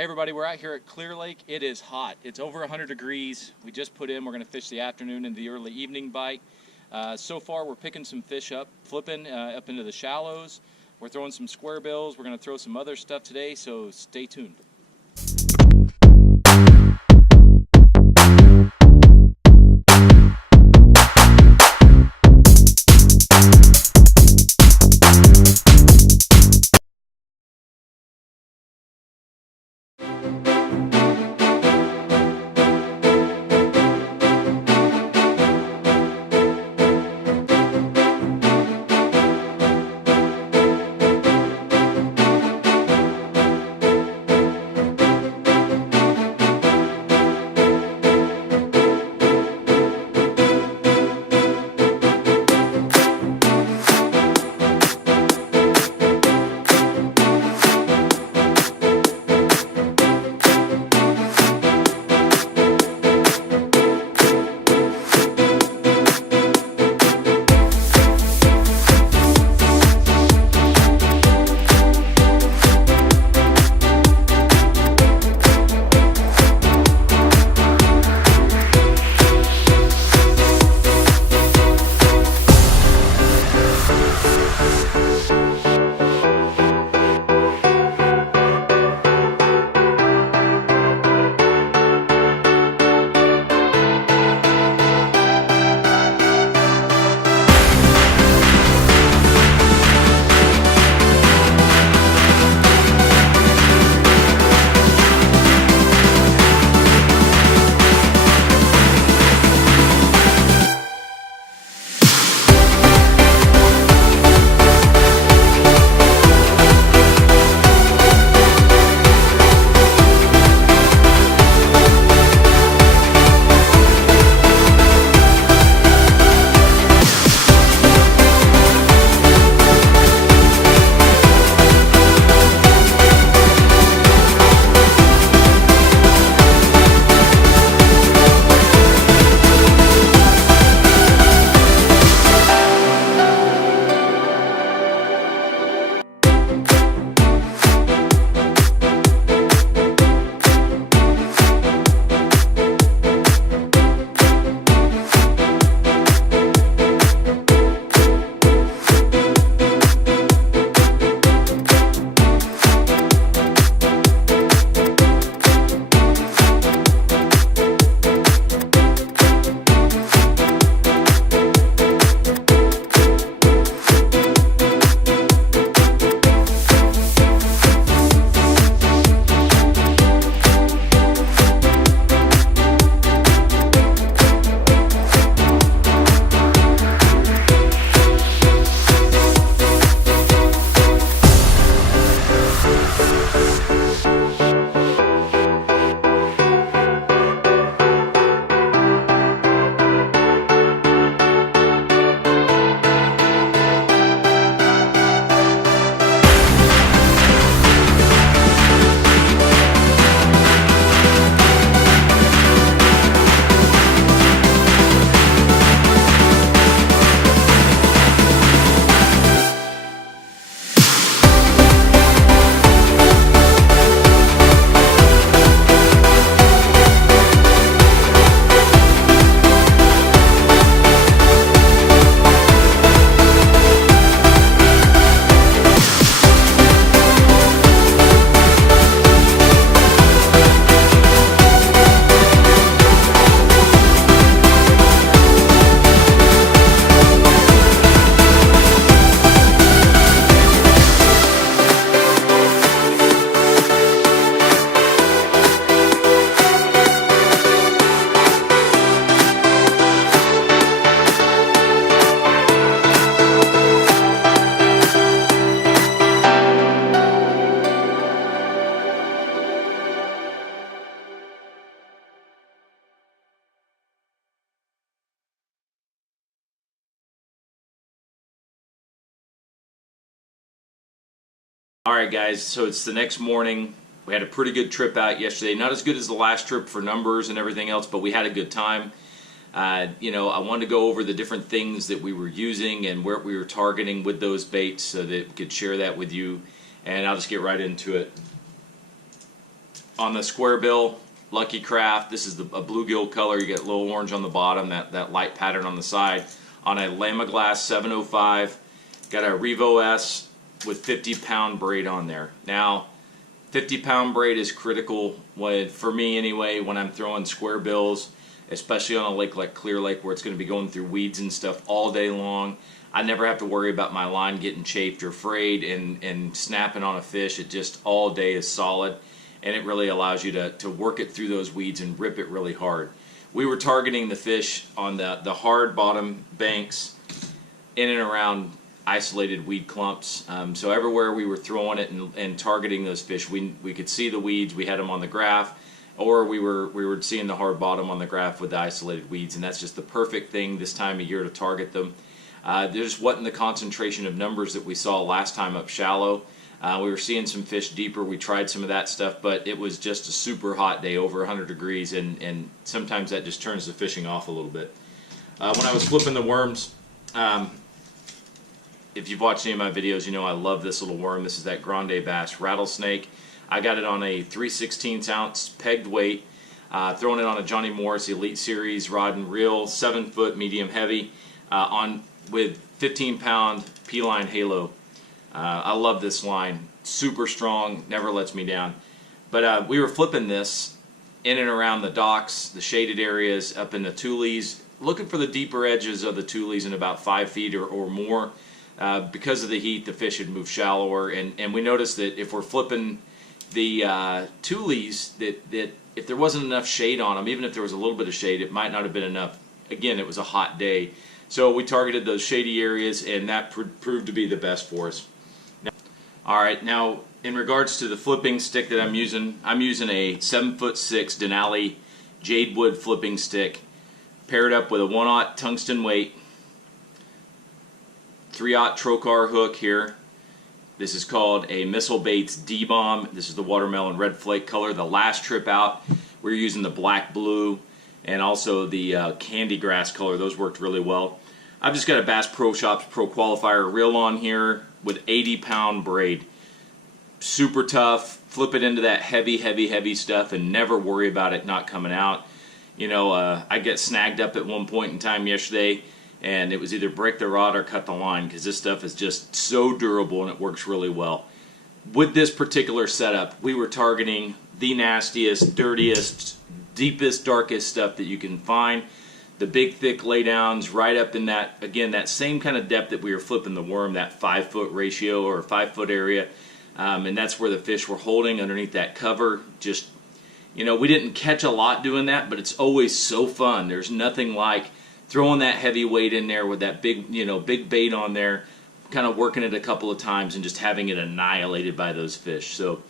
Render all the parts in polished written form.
Hey everybody, we're out here at Clear Lake. It is hot. It's over 100 degrees. We just put in, we're going to fish the afternoon and the early evening bite. So far we're picking some fish up, flipping up into the shallows. We're throwing some square bills. We're going to throw some other stuff today, so stay tuned. Alright guys, so it's the next morning. We had a pretty good trip out yesterday. Not as good as the last trip for numbers and everything else, but we had a good time. I wanted to go over the different things that we were using and where we were targeting with those baits so that we could share that with you. And I'll just get right into it. on the square bill Lucky Craft. This is a bluegill color. You get a little orange on the bottom, that light pattern on the side. On a Lama Glass 705, got a Revo S with 50-pound braid on there. Now, 50-pound braid is critical for me anyway when I'm throwing square bills, especially on a lake like Clear Lake where it's going to be going through weeds and stuff all day long. I never have to worry about my line getting chafed or frayed and snapping on a fish. It just all day is solid, and it really allows you to work it through those weeds and rip it really hard. We were targeting the fish on the hard bottom banks in and around isolated weed clumps. So everywhere we were throwing it and targeting those fish, we could see the weeds. We had them on the graph, or we were seeing the hard bottom on the graph with the isolated weeds, and that's just the perfect thing this time of year to target them. There just wasn't the concentration of numbers that we saw last time up shallow. We were seeing some fish deeper. We tried some of that stuff, but it was just a super hot day, over 100 degrees, and sometimes that just turns the fishing off a little bit. When I was flipping the worms, if you've watched any of my videos, you know I love this little worm. This is that Grande Bass Rattlesnake. I got it on a 3/16 ounce pegged weight, throwing it on a Johnny Morris Elite Series rod and reel, 7-foot medium heavy, with 15-pound P-line halo. I love this line, super strong, never lets me down. But we were flipping this in and around the docks, the shaded areas, up in the tules, looking for the deeper edges of the tules in about 5 feet or more. Because of the heat, the fish had moved shallower, and we noticed that if we're flipping the tules, that if there wasn't enough shade on them, even if there was a little bit of shade, it might not have been enough. Again, it was a hot day. So we targeted those shady areas, and that proved to be the best for us. Alright, now in regards to the flipping stick that I'm using a 7'6" Denali Jadewood flipping stick, paired up with a 1/0 tungsten weight, 3/0 trocar hook here. This is called a Missile Baits D-Bomb. This is the watermelon red flake color. The last trip out, we were using the black blue and also the candy grass color. Those worked really well. I've just got a Bass Pro Shops Pro Qualifier reel on here with 80-pound braid. Super tough. Flip it into that heavy stuff and never worry about it not coming out. You know, I get snagged up at one point in time yesterday, and it was either break the rod or cut the line, because this stuff is just so durable and it works really well. With this particular setup, we were targeting the nastiest, dirtiest, deepest, darkest stuff that you can find. The big, thick laydowns right up in that, again, that same kind of depth that we were flipping the worm, that 5-foot ratio or 5-foot area. And that's where the fish were holding underneath that cover. Just, you know, we didn't catch a lot doing that, but it's always so fun. There's nothing like throwing that heavy weight in there with that big, you know, big bait on there, kind of working it a couple of times and just having it annihilated by those fish. So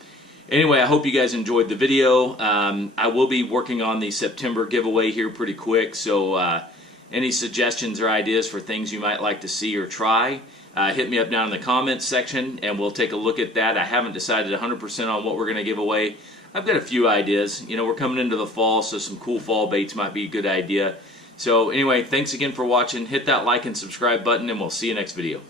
anyway, I hope you guys enjoyed the video. I will be working on the September giveaway here pretty quick, so any suggestions or ideas for things you might like to see or try, hit me up down in the comments section and we'll take a look at that. I haven't decided 100% on what we're going to give away. I've got a few ideas. You know, we're coming into the fall, so some cool fall baits might be a good idea. So anyway, thanks again for watching. Hit that like and subscribe button, and we'll see you next video.